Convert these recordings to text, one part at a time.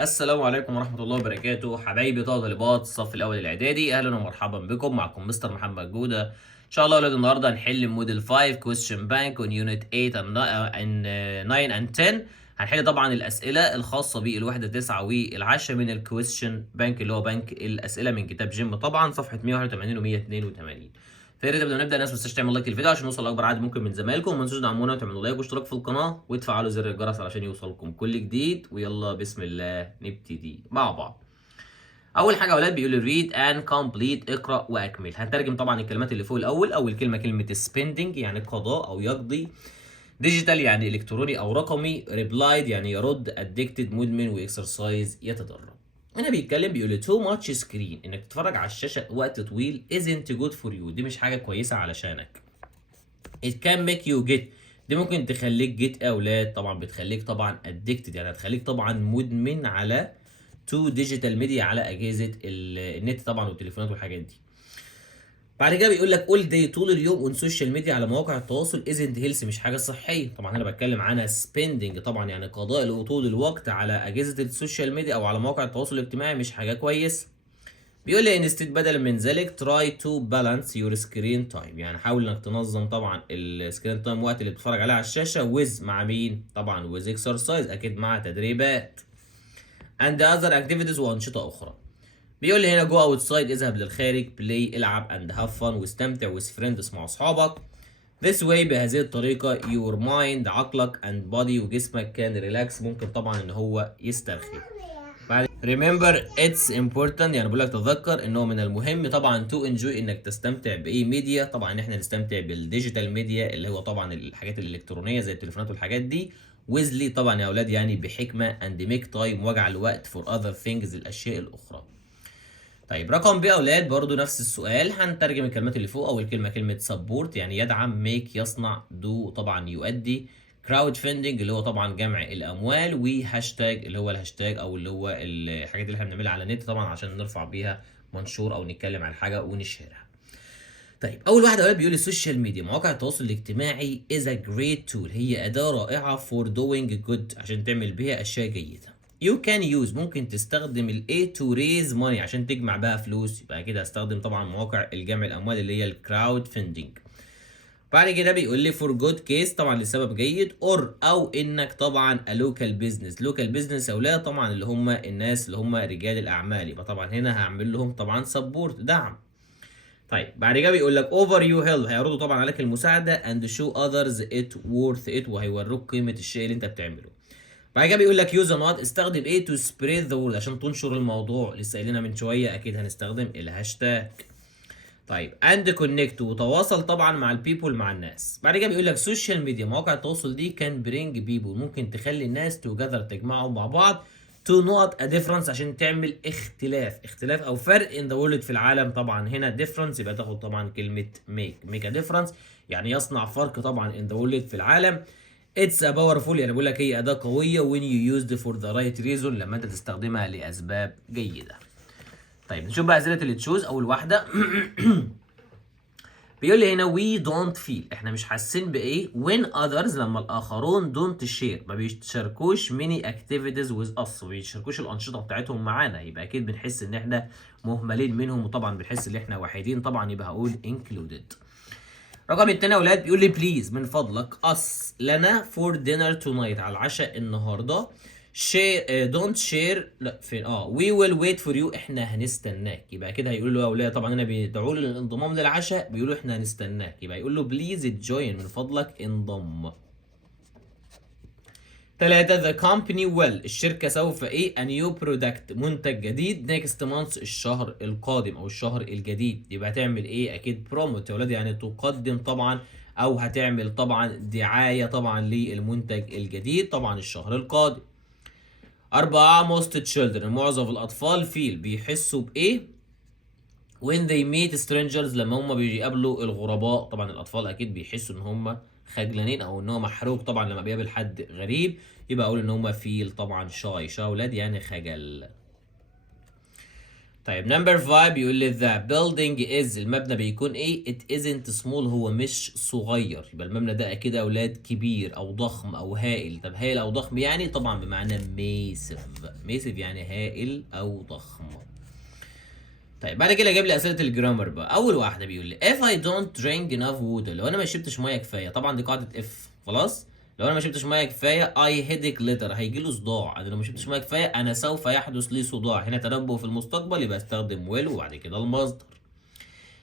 السلام عليكم ورحمة الله وبركاته، حبايبي طلبات الصف الأول الإعدادي، أهلا ومرحبا بكم. معكم مستر محمد جودة. إن شاء الله يا ولاد النهاردة هنحل موديل 5 question bank on unit 8 and 9 and 10. هنحل طبعا الأسئلة الخاصة بالوحدة 9 والعاشرة من الكويستشن بانك اللي هو بنك الأسئلة من كتاب جيم، طبعا صفحة 181 و 182. فيا ريت قبل ما نبدا الناس ما تنساش تعمل لايك للفيديو عشان نوصل لاكبر عدد ممكن من زمايلكم، وما تنسوش تدعمونا وتعملوا لايك واشتراك في القناه وتفعلوا زر الجرس علشان يوصلكم كل جديد. ويلا بسم الله نبتدي مع بعض. اول حاجه يا اولاد بيقول ريد اند كومبليت، اقرا واكمل. هنترجم طبعا الكلمات اللي فوق الاول. اول كلمه سبيندنج يعني قضاء او يقضي، ديجيتال يعني الكتروني او رقمي، ريبلايد يعني يرد، ادكتد مدمن، واكسرسايز يتدرب. هنا بيتكلم بيقول تو ماتش سكرين، انك تتفرج على الشاشه وقت طويل isn't good for you، دي مش حاجه كويسه علشانك. it can make you get، دي ممكن تخليك جيت اولاد، طبعا بتخليك طبعا addicted يعني هتخليك طبعا مدمن على تو ديجيتال ميديا، على اجهزه النت طبعا والتليفونات والحاجات دي. بعد كده بيقول لك اول داي، طول اليوم اون سوشيال ميديا، على مواقع التواصل، ازنت هيلث، مش حاجه صحيه. طبعا انا بتكلم عنها سبيندنج، طبعا يعني قضاء طول الوقت على اجهزه السوشيال ميديا او على مواقع التواصل الاجتماعي مش حاجه كويسه. بيقول لي انستيد، بدلا من ذلك تراي تو بالانس يور سكرين تايم، يعني حاول انك تنظم طبعا السكرين تايم، وقت اللي بتتفرج عليه على الشاشه، ويز مع مين؟ طبعا ويز اكسرسايز، اكيد مع تدريبات، اند اذر اكتيفيتيز، وانشطه اخرى. بيقول لي هنا جو اوتسايد، اذهب للخارج، بلاي العب، اند هاف فن واستمتع، ويز فريندز مع اصحابك. This way، بهذه الطريقة، your mind عقلك and body وجسمك كان ريلاكس، ممكن طبعا ان هو يسترخي. بعد remember it's important، يعني بقول لك تذكر انه من المهم طبعا to enjoy، انك تستمتع باي ميديا، طبعا احنا نستمتع بالديجيتال ميديا اللي هو طبعا الحاجات الالكترونية زي التليفونات والحاجات دي. ويزلي طبعا يا اولاد يعني بحكمة، and make time واجعل وقت for other things الاشياء الاخرى. طيب رقم ب يا اولاد برضو نفس السؤال، هنترجم الكلمات اللي فوق. اول كلمه سبورت يعني يدعم، ميك يصنع، دو طبعا يؤدي، كراود فندنج اللي هو طبعا جمع الاموال، وهاشتاج اللي هو الهاشتاج او اللي هو الحاجات اللي احنا بنعملها على النت طبعا عشان نرفع بيها منشور او نتكلم عن حاجه ونشهرها. طيب اول واحده يا اولاد بيقول السوشيال ميديا، مواقع التواصل الاجتماعي is a great tool، هي اداه رائعه for doing good، عشان تعمل بيها اشياء جيده. You can use، ممكن تستخدم ال A to raise money، عشان تجمع بها فلوس، يبقى كده هستخدم طبعا مواقع الجمع الاموال اللي هي الكراود فندنج. بعد كده بيقول لي for good case، طبعا لسبب جيد، or او انك طبعا a local business، local business اولاد طبعا اللي هم الناس اللي هم رجال الاعمال، يبقى طبعا هنا هعمل لهم طبعا support دعم. طيب بعد كده بيقول لك اوفر يو هيلب، هيعرضوا طبعا عليك المساعده، اند شو اذرز ات وورث ات، وهيوروك قيمه الشيء اللي انت بتعمله. بعد كده بيقول لك يوز نوت، استخدم ايه تو سبريد ذا وورد، عشان تنشر الموضوع، لسه قايلينها من شويه، اكيد هنستخدم الهاشتاج. طيب اند كونكت، وتواصل طبعا مع البيبول، مع الناس. بعد كده بيقول لك سوشيال ميديا، مواقع التواصل دي كان برينج بيبول، ممكن تخلي الناس توجذر، تجمعهم مع بعض، تو نوت ا ديفرنس، عشان تعمل اختلاف او فرق ان ذا وورلد، في العالم. طبعا هنا ديفرنس يبقى تاخد طبعا كلمه ميك ا ديفرنس، يعني يصنع فرق طبعا ان ذا وورلد، في العالم. اتس ا باورفول، يعني بقول لك هي اداه قويه، وين يو يوزد فور ذا رايت ريزون، لما انت تستخدمها لاسباب جيده. طيب نشوف بقى اسئله اللي تشوز. اول واحده بيقول لي هنا we don't feel، احنا مش حاسين بايه، when others، لما الاخرون don't share، ما بيشاركوش many activities with us، ما بيشاركوش الانشطه بتاعتهم معانا، يبقى اكيد بنحس ان احنا مهملين منهم، وطبعا بنحس ان احنا وحيدين، طبعا يبقى هقول included. رقم التاني يا اولاد بيقول لي بليز، من فضلك، us لنا، for dinner tonight، على العشاء النهارده، share don't share، لا فين، we will wait for you، احنا هنستناك، يبقى كده هيقول له يا اولاد، طبعا هنا بيدعوا له للانضمام للعشاء، بيقولوا احنا هنستناك، يبقى يقول له بليز join، من فضلك انضم. 3 the company will، الشركة سوف ايه a new product، منتج جديد، next month، الشهر القادم او الشهر الجديد، يبقى هتعمل ايه؟ اكيد promote يا ولاد، يعني تقدم طبعا، او هتعمل طبعا دعاية طبعا للمنتج الجديد، طبعا الشهر القادم. 4 most children، معظم الاطفال feel، بيحسوا بايه when they meet strangers، لما هم بيقابلوا الغرباء، طبعا الاطفال اكيد بيحسوا ان هم خجلانين او ان هو محروق طبعا لما بيقابل حد غريب، يبقى اقول ان هم فيل طبعا شاي، اولاد يعني خجل. طيب نمبر 5 بيقول لي the building is المبنى بيكون ايه؟ it isn't small هو مش صغير. يبقى المبنى ده اكيد يا اولاد كبير او ضخم او هائل. طب هائل او ضخم يعني طبعا بمعنى massive يعني هائل او ضخم. طيب بعد كده جايب لي اسئله الجرامر بقى. اول واحده بيقول لي if I don't drink enough water لو انا ما شربتش ميه كفايه. طبعا دي قاعده اف خلاص. لو انا ما شربتش ميه كفايه I headache later هيجي له صداع. انا لو ما شربتش ميه كفايه انا سوف يحدث لي صداع. هنا تنبؤ في المستقبل يبقى استخدم will وبعد كده المصدر.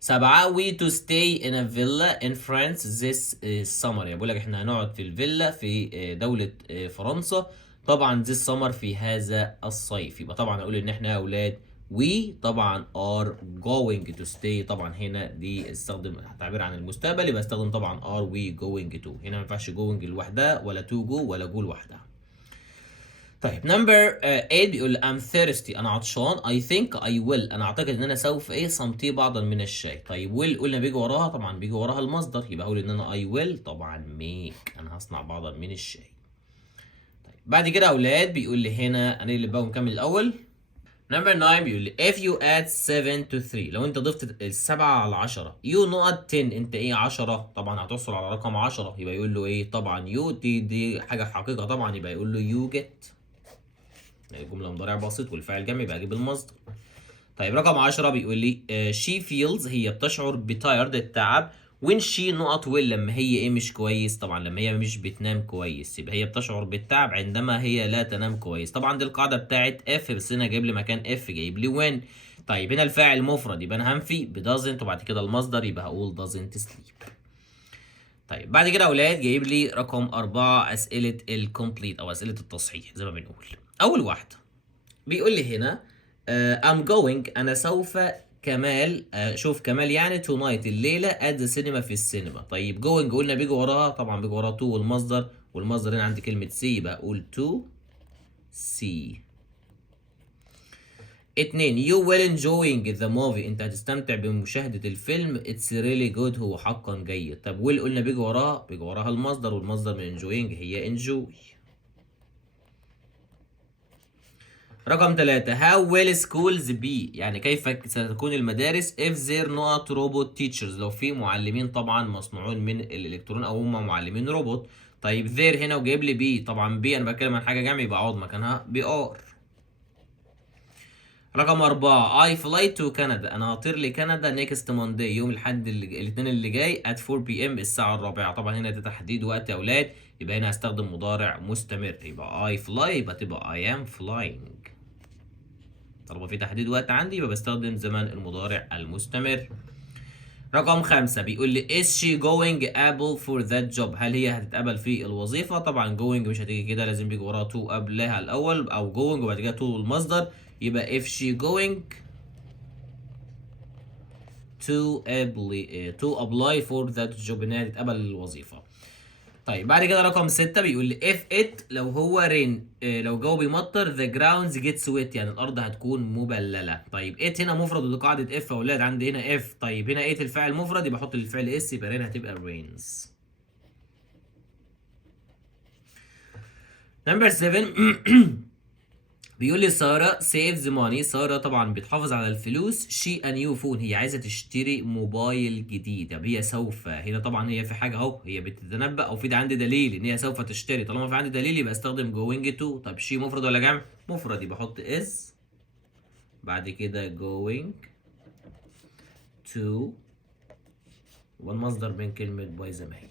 7 we to stay in a villa in France this summer. يعني بقول لك احنا هنقعد في الفيلا في دولة فرنسا طبعا this summer في هذا الصيف. يبقى طبعا اقول ان احنا يا اولاد we طبعا are going to stay. طبعا هنا دي استخدم تعبير عن المستقبل يبقى استخدم طبعا are we going to. هنا ما ينفعش going لوحدها ولا to go ولا go لوحدها. طيب نمبر 8 بيقول I'm thirsty انا عطشان. I think I will انا اعتقد ان انا سوف ايه some tea بعضا من الشاي. طيب will قلنا بيجي وراها طبعا بيجي وراها المصدر يبقى اقول ان انا I will طبعا make انا هصنع بعضا من الشاي. طيب بعد كده يا اولاد بيقول لي هنا هنقلب بقى ونكمل الاول. نمبر 9 بيقول لي if you add 7 to 3 لو انت ضفت السبعة على 10 you not 10 انت ايه 10 طبعا هتحصل على رقم 10 يبقى يقول له ايه طبعا you دي حاجة حقيقة طبعا يبقى يقول له you get. الجملة مضارع بسيط والفاعل جمع يبقى اجيب المصدر. طيب رقم 10 بيقول لي she feels هي بتشعر بتايرد التعب when she not well لما هي ايه مش كويس. طبعا لما هي مش بتنام كويس يبقى هي بتشعر بالتعب عندما هي لا تنام كويس. طبعا دي القاعدة بتاعت اف بس هنا جايب لي مكان اف جايب لي when. طيب هنا الفاعل مفرد يبقى انا هنفي ب doesn't وبعد كده المصدر يبقى هقول doesn't sleep. طيب بعد كده يا اولاد جايب لي رقم 4 اسئلة الكومبليت او اسئلة التصحيح زي ما بنقول. اول واحدة بيقول لي هنا I'm going أنا سوف كمال شوف كمال يعني tonight الليلة at the cinema في السينما. طيب going قلنا بيجي وراها طبعا بيجي وراها to والمصدر هنا عندي كلمة see يبقى أقول to see. 2 you will enjoying the movie أنت هتستمتع بمشاهدة الفيلم it's really good هو حقا جيد. طب will قلنا بيجي وراها المصدر والمصدر من enjoying هي enjoy. رقم 3 how will schools be يعني كيف ستكون المدارس if there not robot teachers لو في معلمين طبعا مصنوعون من الالكترون او هم معلمين روبوت. طيب there هنا وجايب لي بي طبعا بي انا بتكلم عن حاجه جمع يبقى اقعد مكانها بي ار. رقم 4 I fly to Canada انا هطير لكندا next Monday يوم الاحد الاثنين اللي جاي at 4 p.m. الساعه الرابعه. طبعا هنا ده تحديد وقت يا اولاد يبقى هنا هستخدم مضارع مستمر يبقى I fly يبقى تبقى I am flying. طالما في تحديد وقت عندي يبقى بستخدم زمن المضارع المستمر. رقم 5 بيقول لي is she going able for that job هل هي هتتقبل في الوظيفة. طبعا going مش هتيجي كده لازم بيجي وراها to قبلها الأول أو going وبعد كده to المصدر يبقى if she going to apply for that job إنها تتقبل الوظيفة. طيب بعد كده رقم 6 بيقول لي if it لو هو rain لو الجو بيمطر the ground gets wet يعني الارض هتكون مبلله. طيب it هنا مفرد ودي قاعده اف يا اولاد عندي هنا اف. طيب هنا it الفاعل مفرد يبقى احط الفعل اس يبقى rain هتبقى rains. نمبر 7 بيقول لي ساره saves money ساره طبعا بتحافظ على الفلوس she a new phone هي عايزه تشتري موبايل جديد. طب هي سوف هنا طبعا هي في حاجه اهو هي بتتنبأ او في ده عندي دليل ان هي سوف تشتري. طالما في عندي دليل يبقى استخدم going to. طب she مفرد ولا جمع؟ مفرد يبقى احط is بعد كده going to والمصدر من كلمه باي زي ما هي.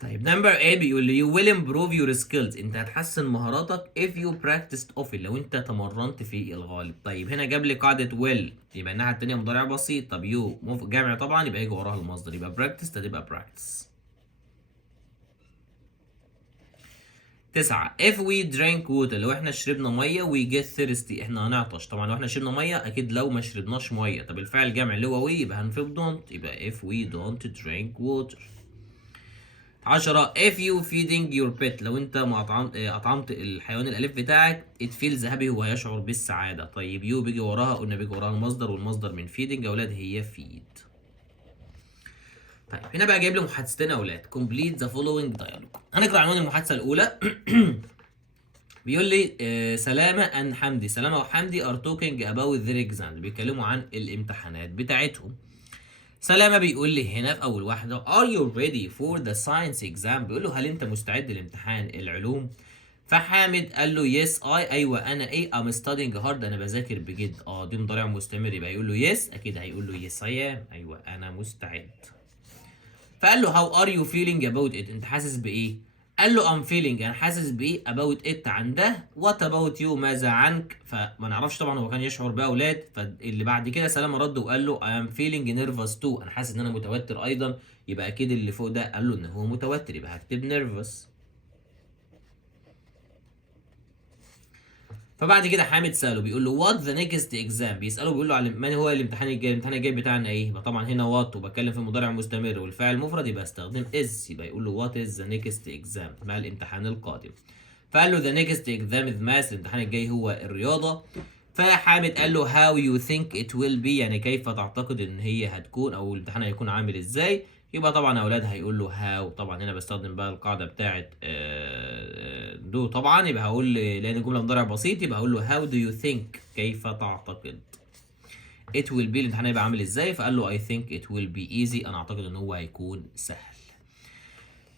طيب نمبر 8 بيقول لي you will improve your skills انت هتحسن مهاراتك if you practiced often لو انت تمرنت في الغالب. طيب هنا جاب لي قاعده will يبقى الناحيه الثانيه مضارع بسيط. طب you جامع طبعا يبقى يجي وراها المصدر يبقى practice هتبقى practice. 9 if we drink water لو احنا شربنا ميه we get thirsty احنا هنعطش. طبعا لو احنا شربنا ميه اكيد لو ما شربناش ميه. طب الفعل جمع اللي هو we يبقى هنفيد don't يبقى if we don't drink water. 10 if you feeding your pet لو انت اطعمت الحيوان الاليف بتاعك it feels happy هو هيشعر بالسعاده. طيب you بيجي وراها قلنا بيجي وراها المصدر والمصدر من feeding يا اولاد هي feed. طيب هنا بقى جايب لي محادثتين يا اولاد complete the following dialogue. هنقرا عنوان المحادثه الاولى بيقول لي سلامة and حمدي، سلامة وحمدي are talking about their exam، بيتكلموا عن الامتحانات بتاعتهم. سلامة بيقول لي هنا في أول واحدة are you ready for the science exam، بيقول له هل أنت مستعد لامتحان العلوم؟ فحامد قال له yes I، أيوه أنا إيه I'm studying hard، أنا بذاكر بجد. دي مضارع مستمر، يبقى يقول له yes، أكيد هيقول له yes I am، أيوه أنا مستعد. فقال له how are you feeling about it، أنت حاسس بإيه؟ قال له I'm feeling، أنا حاسس بإيه about it عن ده. what about you، ماذا عنك؟ فما نعرفش طبعا هو كان يشعر بأولاد. فاللي بعد كده سلامة رد وقال له I am feeling nervous too، أنا حاسس إن أنا متوتر أيضا. يبقى أكيد اللي فوق ده قال له إن هو متوتر، يبقى هكتب nervous. فبعد كده حامد ساله بيقول له وات ذا نيكست اكزام، بيساله بيقول له على من هو الامتحان الجاي، الامتحان الجاي بتاعنا ايه؟ يبقى طبعا هنا وات وبتكلم في مضارع مستمر والفاعل مفرد، يبقى استخدم از، يبقى يقول له وات از ذا نيكست اكزام، ما الامتحان القادم. فقال له ذا نيكست اكزام از ماث، الامتحان الجاي هو الرياضه. فحامد قال له هاو يو ثينك ات ويل بي، يعني كيف تعتقد ان هي هتكون او الامتحان هيكون عامل ازاي. يبقى طبعا اولاد هيقول له هاو، طبعا هنا بستخدم بقى القاعده بتاعه دو طبعا، يبقى هقول لان الجمله مضارع بسيط، يبقى هقول له هاو دو يو ثينك، كيف تعتقد. it will be، الامتحان هيبقى عامل ازاي؟ فقال له I think it will be easy، انا اعتقد ان هو هيكون سهل.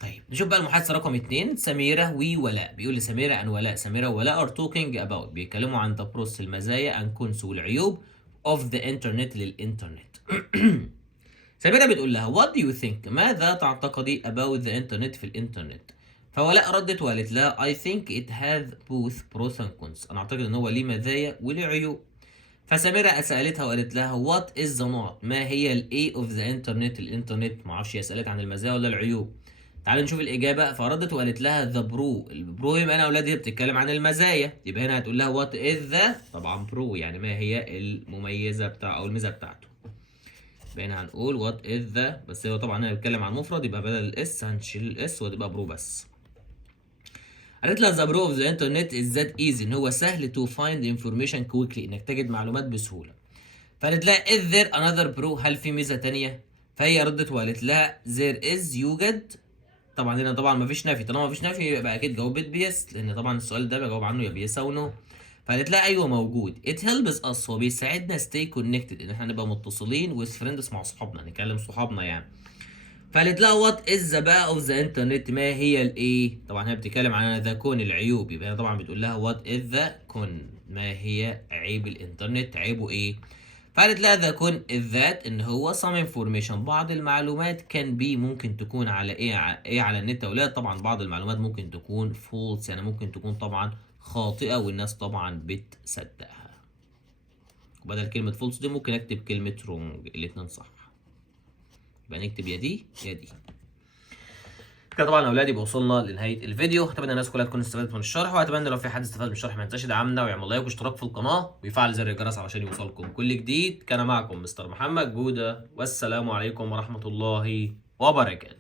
طيب نشوف بقى المحادثه رقم 2. سميره وولاء، بيقول لي سميره ان ولاء، سميره وولاء are talking about، بيتكلموا عن تبرز المزايا and cons والعيوب of the internet للانترنت. سميرة بتقول لها what do you think، ماذا تعتقدي about the internet في الانترنت؟ فولاء ردت وقالت لها I think it has both pros and cons، انا اعتقد ان هو ليه مزايا وليه عيوب. فسميرة سألتها وقالت لها what is the not، ما هي ال A of the internet، الانترنت، معرفش هي سألت عن المزايا ولا العيوب. تعالوا نشوف الإجابة. فردت وقالت لها the pro، البرو يبقى أنا أولادي بتتكلم عن المزايا، يبقى هنا هتقول لها what is the، طبعا برو يعني ما هي المميزة بتاع أو الميزة بتاعته. بقينا هنقول وات از ذا، بس هو طبعا انا بتكلم عن مفرد، يبقى بدل الاس هنشيل الاس وتبقى برو بس. قالت لها ذا برو اوف ذا انترنت از ذات ايزي، ان هو سهل تو فايند انفورميشن كويكلي، انك تجد معلومات بسهوله. فقالت لها از ذير انذر برو، هل في ميزه ثانيه؟ فهي ردت وقالت لها ذير از، يوجد. طبعا هنا طبعا مفيش نفي، طالما مفيش نفي يبقى اكيد جاوبت بيس، لان طبعا السؤال ده بجاوب عنه يا بيس او نو. فقالت لها ايوه موجود. it helps us، هو بيساعدنا stay connected، ان احنا نبقى متصلين with friends، مع صحابنا، نكلم صحابنا يعني. فقالت لها what is the بقى of the internet، ما هي الايه؟ طبعا هي بتتكلم عن ذا كون، العيوب، يبقى هي طبعا بتقول لها what is the con، ما هي عيب الانترنت، عيبه ايه؟ فقالت لها ذا كون is that، ان هو some information، بعض المعلومات can be، ممكن تكون على ايه على النت يا اولاد. طبعا بعض المعلومات ممكن تكون false، يعني ممكن تكون طبعا خاطئة والناس طبعا بتصدقها. وبدل كلمة false دي ممكن اكتب كلمة wrong، الاتنين صح. يبقى نكتب يا دي يا دي. كده طبعا يا اولاد يبقى وصلنا لنهايه الفيديو. اتمنى الناس كلها تكون استفادت من الشرح، واتمنى لو في حد استفاد من الشرح ما ينساش يدعمنا ويعمل لايك واشتراك في القناه ويفعل زر الجرس علشان يوصلكم كل جديد. كان معكم مستر محمد جوده، والسلام عليكم ورحمه الله وبركاته.